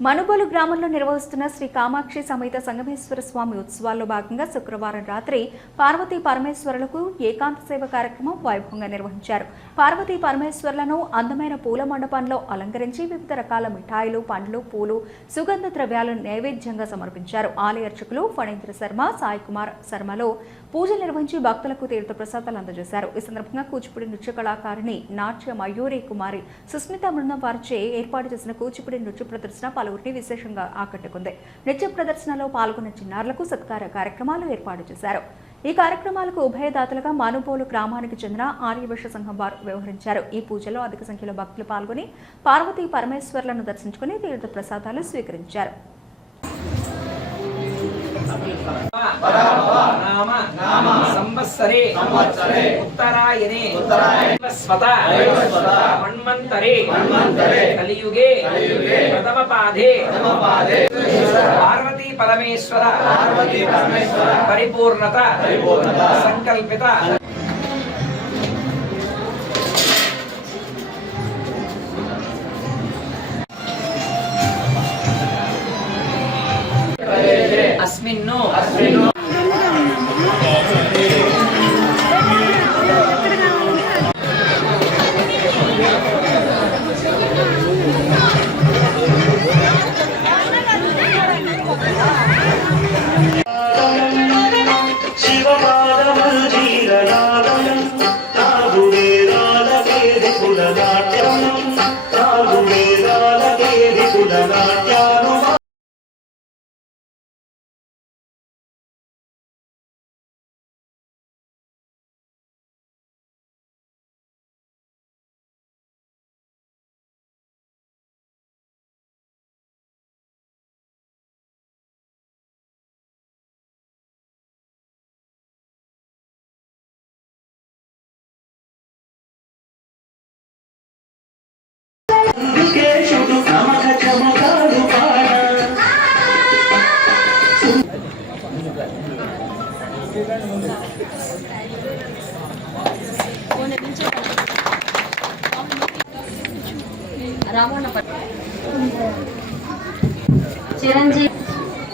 మనుబోలు గ్రామంలో నిర్వహిస్తున్న శ్రీ కామాక్షి సమేత సంగమేశ్వర స్వామి ఉత్సవాల్లో భాగంగా శుక్రవారం రాత్రి పార్వతీ పరమేశ్వరులకు ఏకాంత సేవ కార్యక్రమం వైభవంగా నిర్వహించారు. పార్వతీ పరమేశ్వరులను అందమైన పూల మండపంలో అలంకరించి వివిధ రకాల మిఠాయిలు, పండ్లు, పూలు, సుగంధ ద్రవ్యాలను నైవేద్యంగా సమర్పించారు. ఆలయ అర్చకులు ఫణీంద్ర శర్మ, సాయి కుమార్ శర్మలో పూజలు నిర్వహించి భక్తులకు తీర్థ ప్రసాదాలు అందజేశారు. ఈ సందర్భంగా కూచిపూడి నృత్య కళాకారిణి నాట్య మయూరి కుమారి సుస్మిత బృందం వారిచే ఏర్పాటు చేసిన కూచిపూడి నృత్య ప్రదర్శన పలువురిని విశేషంగా ఆకట్టుకుంది. నృత్య ప్రదర్శనలో పాల్గొన్న చిన్నారులకు సత్కార కార్యక్రమాలు ఏర్పాటు చేశారు. ఈ కార్యక్రమాలకు ఉభయదాతలుగా మనుబోలు గ్రామానికి చెందిన ఆర్యవైశ్య సంఘం వారు వ్యవహరించారు. ఈ పూజలో అధిక సంఖ్యలో భక్తులు పాల్గొని పార్వతీ పరమేశ్వరులను దర్శించుకుని తీర్థ ప్రసాదాలు స్వీకరించారు. సంవత్సరే ఉత్తరాయణే మన్వంతరే కలియుగే ప్రథమ పాదే పార్వతీ పరమేశ్వర పరిపూర్ణత సంకల్పిత అస్మిన్ను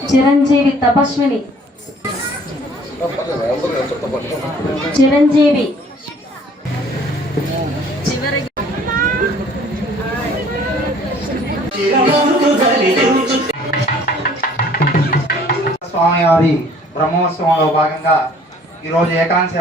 చిరంజీవి తపస్విని చిరంజీవి స్వామివారి బ్రహ్మోత్సవంలో భాగంగా ఈరోజు ఏకాంశ